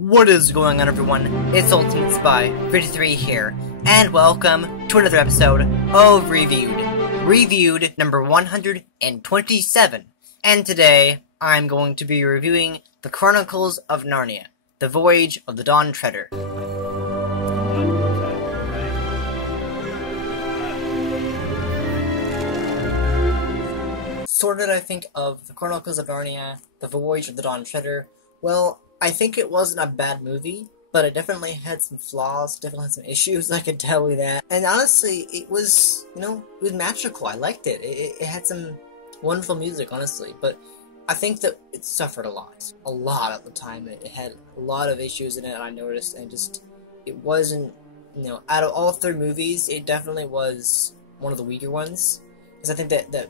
What is going on, everyone? It's Ultimate Spy 53 here, and welcome to another episode of Reviewed number 127. And today, I'm going to be reviewing the Chronicles of Narnia, the Voyage of the Dawn Treader. So what did I think of the Chronicles of Narnia, the Voyage of the Dawn Treader? Well, I think it wasn't a bad movie, but it definitely had some flaws, definitely had some issues, I can tell you that. And honestly, it was, it was magical. I liked it. It had some wonderful music, honestly, but I think that it suffered a lot at the time. It had a lot of issues in it, I noticed, and just, it wasn't, out of all three movies, it definitely was one of the weaker ones, because I think that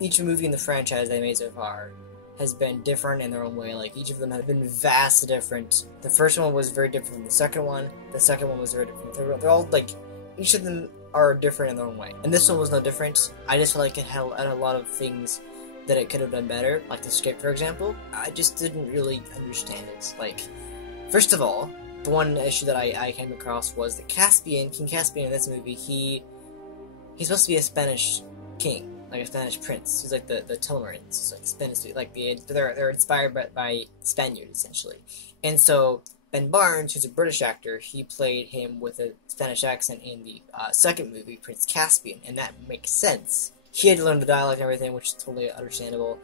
each movie in the franchise they made so far has been different in their own way. Like, each of them have been vastly different. The first one was very different from the second one was very different from the third one. They're all, like, each of them are different in their own way. And this one was no different. I just feel like it had a lot of things that it could have done better, like the script, for example. I just didn't really understand it. Like, first of all, the one issue that I came across was that King Caspian in this movie, he's supposed to be a Spanish king, like a Spanish prince. He's like the Telmarines, like Spanish, like they're inspired by Spaniards, essentially. And so Ben Barnes, who's a British actor, he played him with a Spanish accent in the second movie, Prince Caspian, and that makes sense. He had to learn the dialect and everything, which is totally understandable.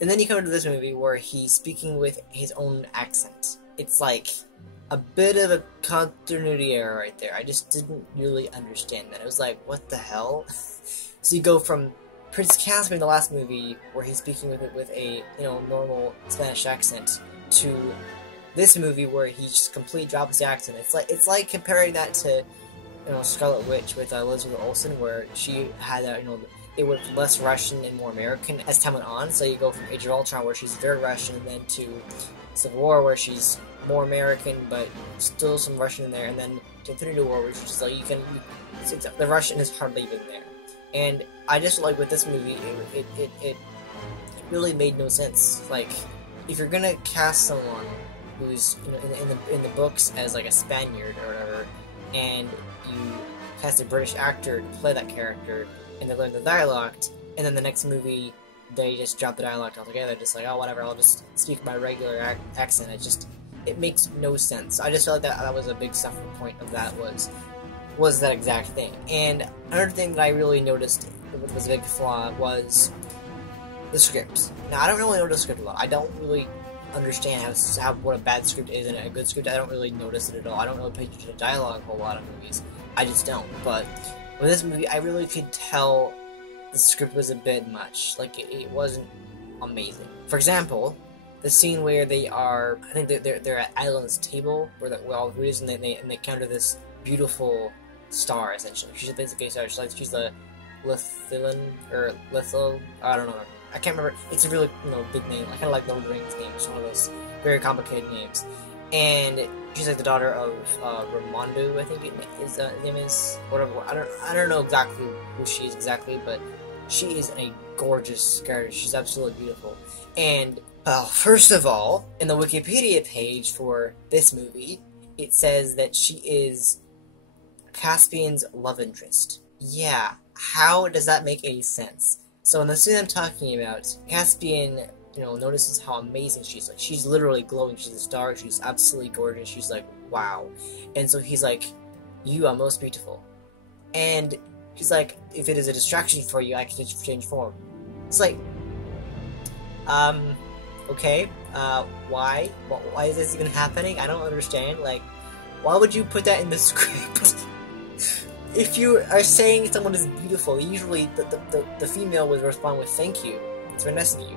And then you come to this movie where he's speaking with his own accent. It's like a bit of a continuity error right there. I just didn't really understand that. It was like, what the hell? So you go from Prince Caspian, the last movie, where he's speaking with a normal Spanish accent, to this movie where he just completely drops the accent. It's like comparing that to Scarlet Witch with Elizabeth Olsen, where she had it was less Russian and more American as time went on. So you go from Age of Ultron, where she's very Russian, and then to Civil War, where she's more American but still some Russian in there, and then to Infinity War, which is like the Russian is hardly even there. And I just like with this movie, it really made no sense. Like, if you're gonna cast someone who's in the books as like a Spaniard or whatever, and you cast a British actor to play that character, and they learn the dialect, and then the next movie they just drop the dialect altogether, just like, oh, whatever, I'll just speak my regular accent. It makes no sense. I just felt like that was a big suffering point of that was that exact thing. And another thing that I really noticed was a big flaw was the script. Now, I don't really know the script a lot. I don't really understand what a bad script is and a good script. I don't really notice it at all. I don't really pay attention to dialogue a whole lot of movies. I just don't. But with this movie, I really could tell the script was a bit much. Like, it wasn't amazing. For example, the scene where they are, I think they're at Island's table, where all the food is, and they encounter this beautiful star, essentially. She's basically a star. She's the Lithilin, or Lithil, I don't know. I can't remember. It's a really, big name. I kind of like Lord of the Rings name. It's one of those very complicated names. And she's like the daughter of Ramondo, I think his name is. Whatever. I don't know exactly who she is exactly, but she is a gorgeous character. She's absolutely beautiful. And, first of all, in the Wikipedia page for this movie, it says that she is Caspian's love interest. Yeah, how does that make any sense? So in the scene I'm talking about, Caspian, notices how amazing she's. Like, she's literally glowing. She's a star. She's absolutely gorgeous. She's like, wow. And so he's like, you are most beautiful. And she's like, if it is a distraction for you, I can change form. It's like, okay, why? Why is this even happening? I don't understand. Like, why would you put that in the script? If you are saying someone is beautiful, usually the female would respond with thank you. It's very nice of you.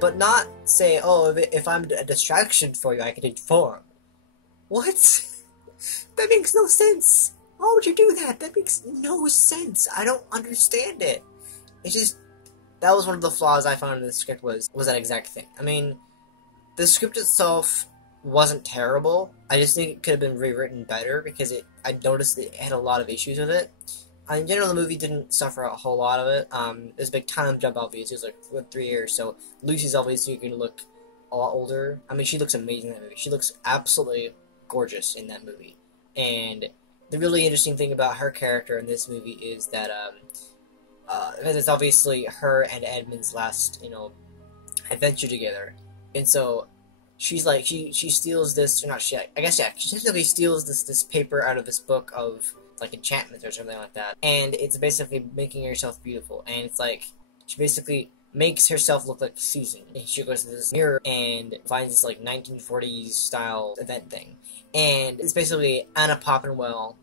But not say, oh, if I'm a distraction for you, I can inform. What? That makes no sense. Why would you do that? That makes no sense. I don't understand it. It's just, that was one of the flaws I found in the script was that exact thing. I mean, the script itself wasn't terrible. I just think it could have been rewritten better, because I noticed it had a lot of issues with it. In general, the movie didn't suffer a whole lot of it. There's a big time jump, obviously. It was like 3 years, so Lucy's obviously going to look a lot older. I mean, she looks amazing in that movie. She looks absolutely gorgeous in that movie. And the really interesting thing about her character in this movie is that because it's obviously her and Edmund's last, adventure together, and so she's like she steals this, or not she, I guess yeah, she basically steals this paper out of this book of like enchantments or something like that, and it's basically making herself beautiful, and it's like she basically makes herself look like Susan. And she goes to this mirror and finds this like 1940s style event thing, and it's basically Anna Poppenwell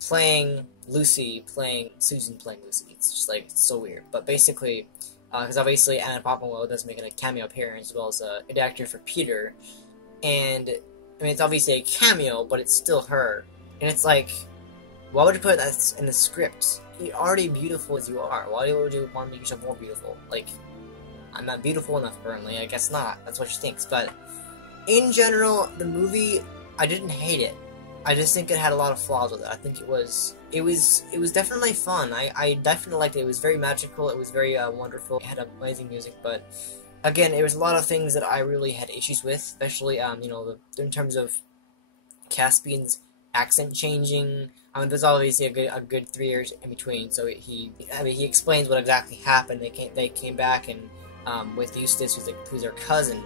playing Lucy, playing Susan, playing Lucy. It's just like, it's so weird. But basically, because obviously Anna Poppenwell does make a cameo appearance, as well as an actor for Peter, and I mean, it's obviously a cameo, but it's still her, and it's like, why would you put that in the script? You're already beautiful as you are. Why would you want to make yourself more beautiful? Like, I'm not beautiful enough currently. I guess not. That's what she thinks. But in general, the movie, I didn't hate it. I just think it had a lot of flaws with it. I think it was definitely fun. I definitely liked it. It was very magical. It was very wonderful. It had amazing music, but again, there was a lot of things that I really had issues with, especially in terms of Caspian's accent changing. I mean, there's obviously a good 3 years in between, so he explains what exactly happened. They came back and with Eustace, who's their cousin.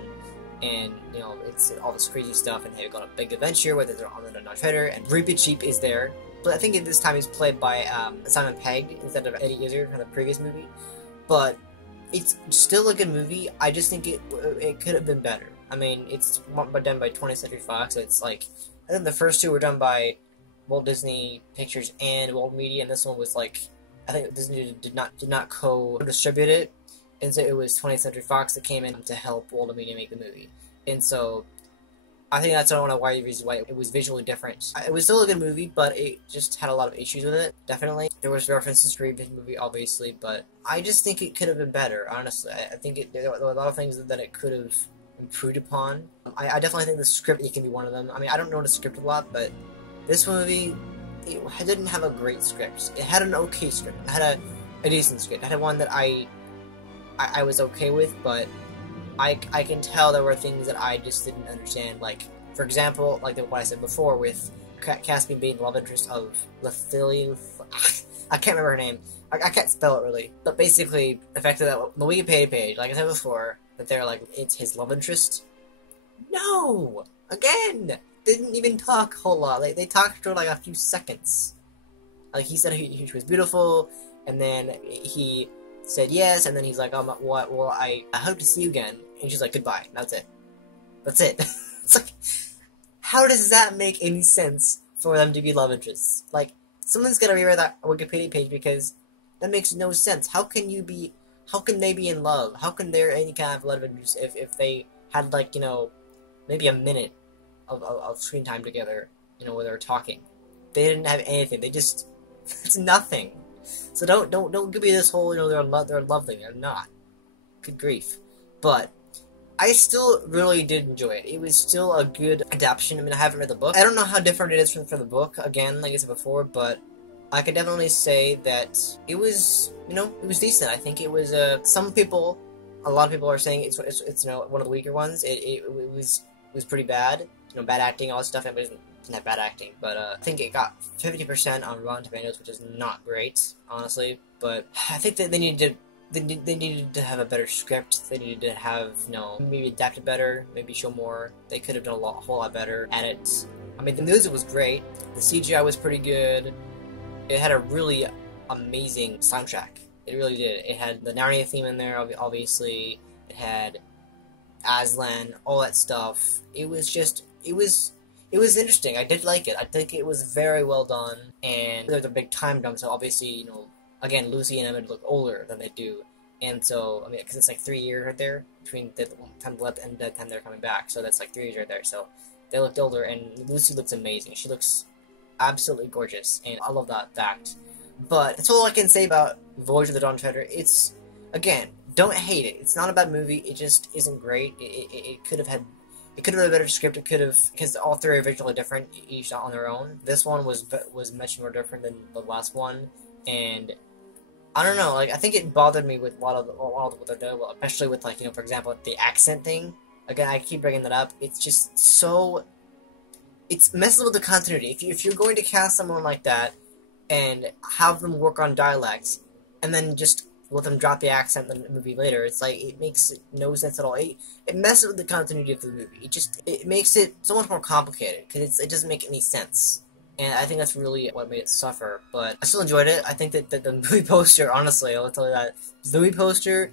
And, it's all this crazy stuff, and they've got a big adventure where they're on the treasure, and Ruby Cheap is there. But I think at this time he's played by Simon Pegg instead of Eddie Izzard from the previous movie. But it's still a good movie. I just think it could have been better. I mean, it's done by 20th Century Fox, so it's like, I think the first two were done by Walt Disney Pictures and Walt Media, and this one was like, I think Disney did not co-distribute it. And so it was 20th Century Fox that came in to help Walt Media make the movie. And so I think that's one of the reasons why it was visually different. It was still a good movie, but it just had a lot of issues with it, definitely. There was references to the movie, obviously, but I just think it could have been better, honestly. I think there were a lot of things that it could have improved upon. I definitely think the script can be one of them. I mean, I don't know the script a lot, but this movie, it didn't have a great script. It had an okay script. It had a decent script. It had one that I was okay with, but I can tell there were things that I just didn't understand. Like, for example, like what I said before with Caspian being the love interest of Lethilia. I can't remember her name. I can't spell it really. But basically, the fact that the Wikipedia page, like I said before, that they're like, it's his love interest. No! Again! They didn't even talk a whole lot. They talked for like a few seconds. Like, he said she was beautiful, and then he said yes, and then he's like, what? Well, I hope to see you again. And she's like, goodbye. That's it. That's it. It's like, how does that make any sense for them to be love interests? Like, someone's gonna rewrite that Wikipedia page because that makes no sense. How can they be in love? How can there any kind of love interest if they had, like, maybe a minute of screen time together, where they were talking? They didn't have anything. They just, it's nothing. So don't give me this whole, they're lovely. They're not. Good grief. But I still really did enjoy it. It was still a good adaptation. I mean, I haven't read the book. I don't know how different it is from the book, again, like I said before, but I could definitely say that it was, it was decent. I think it was, a lot of people are saying it's one of the weaker ones. It was pretty bad. Bad acting, all that stuff. Everybody doesn't have bad acting, but I think it got 50% on Rotten Tomatoes, which is not great, honestly. But I think that they needed to have a better script. They needed to have, maybe adapt it better, maybe show more. They could have done a whole lot better at it. I mean, the music was great. The CGI was pretty good. It had a really amazing soundtrack. It really did. It had the Narnia theme in there, obviously. It had Aslan, all that stuff. It was interesting. I did like it. I think it was very well done, and there's a big time jump, so obviously, again, Lucy and Emma look older than they do, and so, I mean, because it's like 3 years right there, between the time they left and the time they're coming back, so that's like 3 years right there, so they looked older, and Lucy looks amazing. She looks absolutely gorgeous, and I love that fact. But that's all I can say about Voyage of the Dawn Treader. It's, again, don't hate it. It's not a bad movie, it just isn't great. It could have had a better script. It could have, because all three are visually different, each on their own. This one was much more different than the last one, and I don't know. Like, I think it bothered me with a lot of what they're doing, especially with, like, for example, the accent thing. Again, I keep bringing that up. It's just so... It's messes with the continuity. If you're going to cast someone like that and have them work on dialects, and then just let them drop the accent in the movie later, it's like, it makes no sense at all. It messes with the continuity of the movie. It makes it so much more complicated, because it doesn't make any sense. And I think that's really what made it suffer. But I still enjoyed it. I think that the movie poster, honestly, I'll tell you that, the movie poster,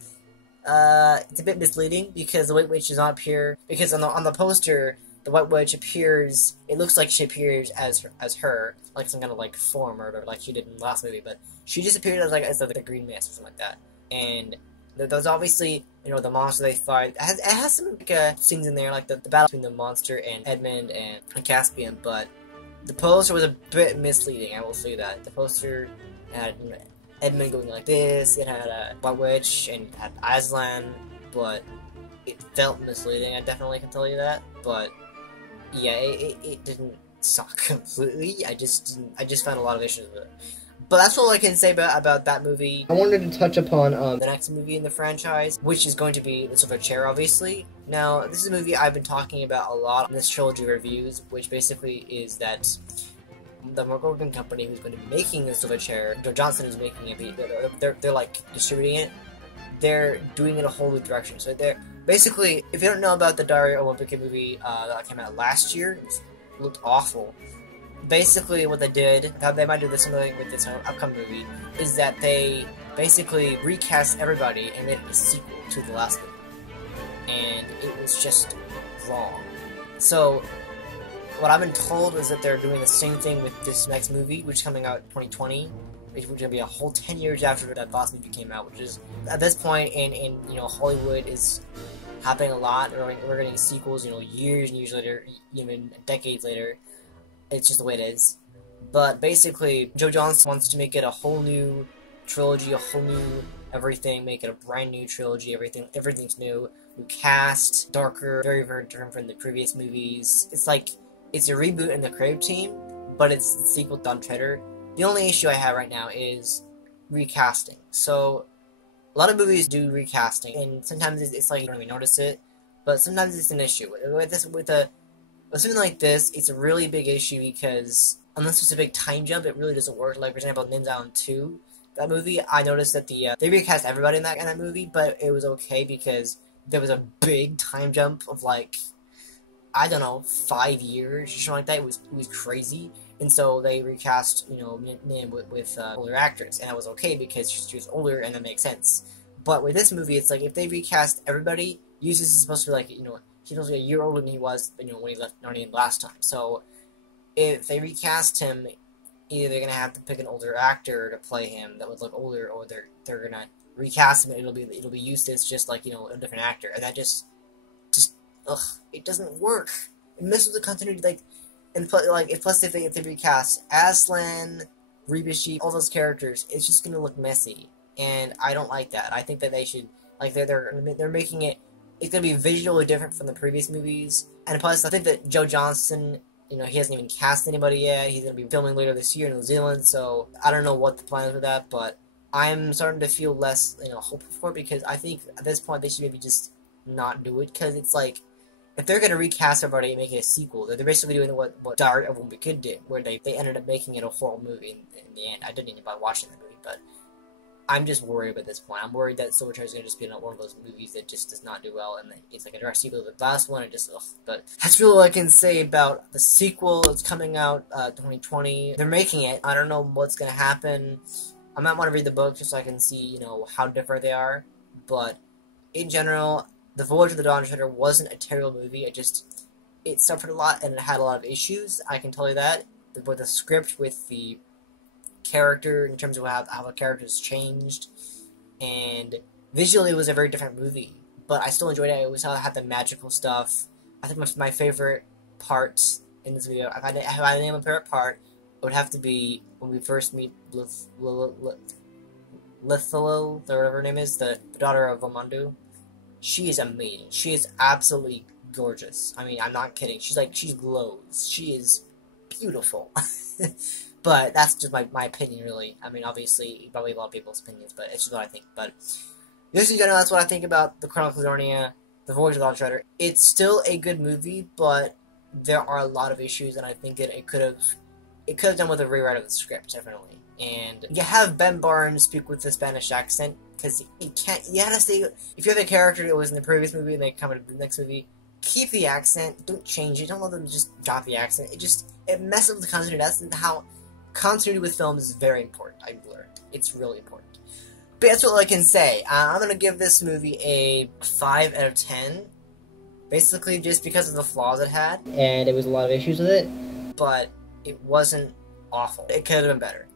it's a bit misleading, because the White Witch does not appear, because on the poster, the White Witch appears, it looks like she appears as her, like some kind of, like, form, or like she did in the last movie, but she just appeared as the Green Mist, or something like that. And there's obviously, you know, the monster they fight, it has some, like, scenes in there, like the battle between the monster and Edmund and Caspian, but the poster was a bit misleading, I will say that. The poster had, you know, Edmund going like this, it had a White Witch, and it had Aslan, but it felt misleading, I definitely can tell you that, but yeah, it didn't suck completely. I just found a lot of issues with it. But that's all I can say about that movie. I wanted to touch upon the next movie in the franchise, which is going to be The Silver Chair, obviously. Now, this is a movie I've been talking about a lot in this trilogy reviews, which basically is that the Mark Gorgon Company, who's going to be making The Silver Chair, Joe Johnston is making it, they're like distributing it. They're doing it a whole new direction. So they're basically, if you don't know about the Dario Olympic movie that came out last year, it looked awful. Basically, what they did, how they might do this similar with this upcoming movie, is that they basically recast everybody and made it a sequel to the last movie. And it was just wrong. So, what I've been told is that they're doing the same thing with this next movie, which is coming out in 2020. Which is going to be a whole 10 years after that last movie came out, which is, at this point in you know, Hollywood is happening a lot. We're getting sequels, you know, years and years later, even decades later. It's just the way it is. But basically, Joe Johnston wants to make it a whole new trilogy, a whole new everything, make it a brand new trilogy, everything's new cast, darker, very, very different from the previous movies. It's like, it's a reboot in the creative team, but it's the sequel to Untitled. The only issue I have right now is recasting. So, a lot of movies do recasting, and sometimes it's like you don't even notice it, but sometimes it's an issue. With something like this, it's a really big issue because unless there's a big time jump, it really doesn't work. Like, for example, Ninja Island 2, that movie, I noticed that they recast everybody in that movie, but it was okay because there was a big time jump of, like, I don't know, 5 years or something like that. It was crazy. And so they recast, you know, Nim with older actress, and that was okay because she was older, and that makes sense. But with this movie, it's like if they recast everybody, Eustace is supposed to be like, you know, he's supposed to be a year older than he was, you know, when he left Narnia last time. So if they recast him, either they're gonna have to pick an older actor to play him that would look older, or they're gonna recast him and it'll be Eustace just like, you know, a different actor, and that just ugh, it doesn't work. It messes with the continuity, like. And plus if they recast Aslan, Ribishi, all those characters, it's just gonna look messy, and I don't like that. I think that they should, like, they're making it, it's gonna be visually different from the previous movies, and plus I think that Joe Johnston, you know, he hasn't even cast anybody yet. He's gonna be filming later this year in New Zealand, so I don't know what the plan is with that, but I'm starting to feel less, you know, hopeful for it, because I think at this point they should maybe just not do it, because it's like, if they're going to recast everybody and make it a sequel, they're basically doing what Diary of a Wimpy Kid did, where they ended up making it a horror movie in the end. I didn't even bother watching the movie, but I'm just worried at this point. I'm worried that Silver Chair is going to just be one of those movies that just does not do well, and it's like a direct sequel to the last one, and just, ugh. But that's really all I can say about the sequel. It's coming out 2020. They're making it. I don't know what's going to happen. I might want to read the book just so I can see, you know, how different they are, but in general, The Voyage of the Dawn Treader wasn't a terrible movie. It suffered a lot and it had a lot of issues. I can tell you that. With the script, with the character, in terms of how the characters changed, and visually it was a very different movie. But I still enjoyed it. It was how it had the magical stuff. I think my favorite part in this video, if I had to name a favorite part, it would have to be when we first meet Lithalil, or whatever her name is, the daughter of Vamandu. She is amazing. She is absolutely gorgeous. I mean, I'm not kidding. She glows. She is beautiful. But that's just my opinion, really. I mean, obviously, probably a lot of people's opinions, but it's just what I think. But just in general, that's what I think about the Chronicles of Narnia. The Voyage of the Dawn Treader. It's still a good movie, but there are a lot of issues, and I think it could have done with a rewrite of the script, definitely. And you have Ben Barnes speak with the Spanish accent, because you gotta say, if you have a character that was in the previous movie and they come into the next movie, keep the accent, don't change it, don't let them just drop the accent. It messes with the continuity. That's how continuity with films is very important, I've learned. It's really important. But that's all I can say. I'm gonna give this movie a 5 out of 10. Basically just because of the flaws it had. And there was a lot of issues with it. But it wasn't awful. It could have been better.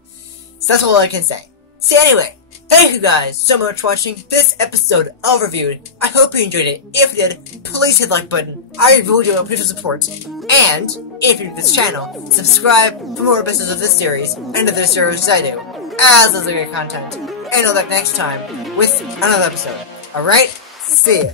So that's all I can say. So anyway, thank you guys so much for watching this episode of Reviewed. I hope you enjoyed it. If you did, please hit the like button. I really do appreciate your support. And, if you're new to this channel, subscribe for more episodes of this series and other series I do, as well as great content. And I'll be back next time with another episode. Alright? See ya.